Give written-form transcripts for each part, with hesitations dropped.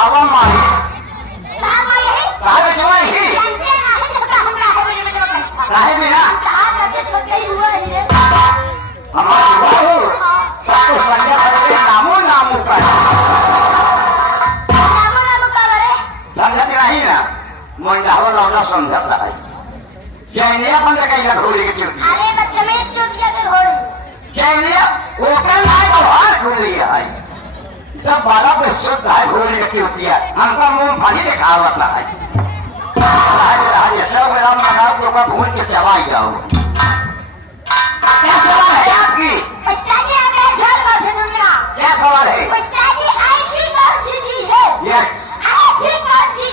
आवा माई काय जेव्हा ही काय बिना हमारी बाबू तो संजय करके नामो नामो का समझती नहीं ना मंडावा लावला समझता है जैनिया पण काही ना घोड़ी की चिड़ती अरे बच्चे में चुटिया के घोड़ी जैनिया ओकल नहीं तो हार घोड़ी है जब 12 पे शुद्ध है घोड़ी की चिड़ती है हमका मुंह फनी दिखा होता है सब मेरा मना तो का भूल के चलाई जाओ क्या सवाल है आपकी क्या सवाल है ऐसी कौन सी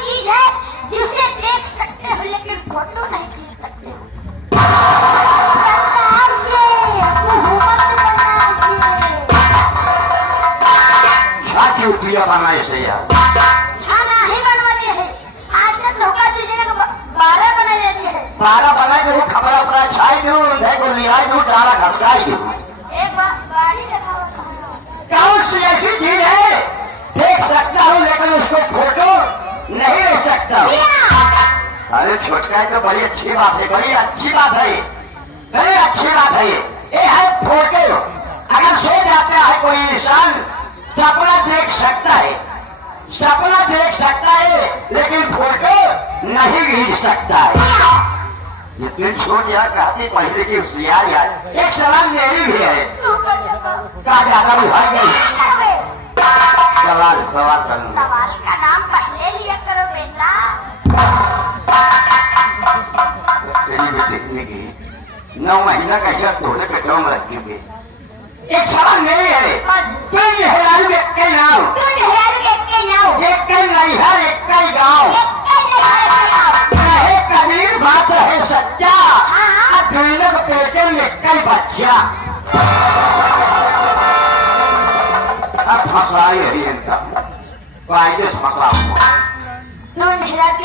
चीज है जिसे देख सकते हो लेकिन फोटो नहीं खींच सकते हो चूतिया बनाए से यार छाना ही बनवाते हैं आजकल धोखा दीजिए 12 बना देती है 12 बना के खपड़ा पड़ा छाई दो को लिहाई दो डाला घसकाई दो एक गाड़ी दिखाओ कौन सी ऐसी चीज है देख सकता हूँ लेकिन उसको फोटो नहीं ले सकता हूँ अरे छोटका तो बड़ी अच्छी बात है बड़ी अच्छी बात है बड़ी अच्छी बात है ये है फोटो अगर सो जाता है कोई इंसान सपना देख सकता है लेकिन फोटो नहीं खींच सकता है ये दिन छोड़ यार कहते पहले की यार एक सवाल मेरी भी है कहा ज्यादा बुझाई गई सवाल करूंगा सवाल का नाम पहले लिया करो बेटा तेरी भी देखने की 9 महीना का जब तोड़े पेट्रोल में रखी हुई एक सवाल मेरी है तुम नहरारू एक के नाम एक के नैहर एक के गाँव कहे कबीर बात है सच्चा दुनिया को पेटे में एक के बच्चा अब फंसाई है इनका कायदे से पकड़ा हुआ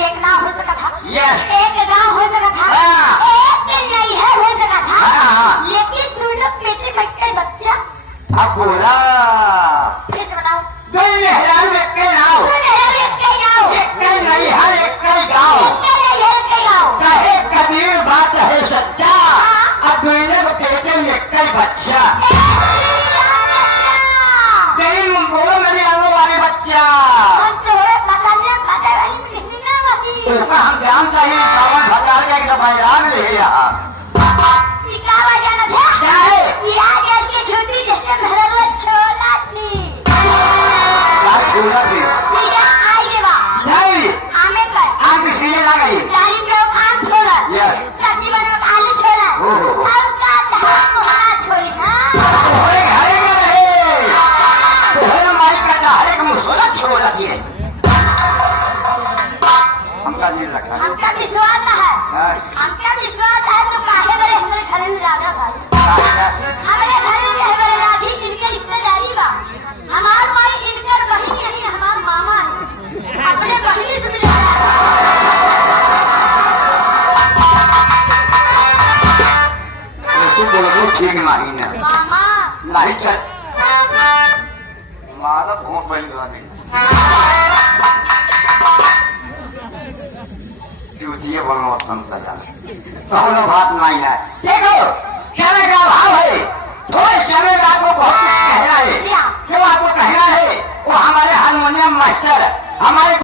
एक नाम हो सका था Yes. एक गाँव हो सका था हाँ। एक नैहर हो सका था हाँ। लेकिन दोनों पेटे में एक बच्चा अब बोला फिर से बताओ तुम नहरारू एक के नाम एक के नैहर एक के गाँव कहे कबीर बात है सच्चा अब दुनिया को पेटे में एक के बच्चा तेरी बोलो मेरी आने वाले बच्चा उसका हम ध्यान चाहिए सावन भगवान का एक बैराग ले यहाँ क्या है बात बोला थी नहीं आम की सीजन आ गई Yes. तुम्हारे घरे में रहे तुम्हारे माई का हरेक मुसला छोड़ा थी हमका नहीं लगा हमका विश्वास है तो काहे बड़े हमारे घर में राजा भाई हमारे घर में रहे बड़े राधी जिनके रिश्तेदारी बा हमार माई इनकर बहन नहीं हमार मामा है अपने बहनी से मिला तू बोलो ठीक नहीं है मामा नहीं चल हमारा भूख बन गया नहीं चूतिए बनो समझा कहो बात नहीं है देखो चने का भाव है थोड़े चने का आपको बहुत कहना है क्यों आपको कहना है वो हमारे हारमोनियम मास्टर हमारे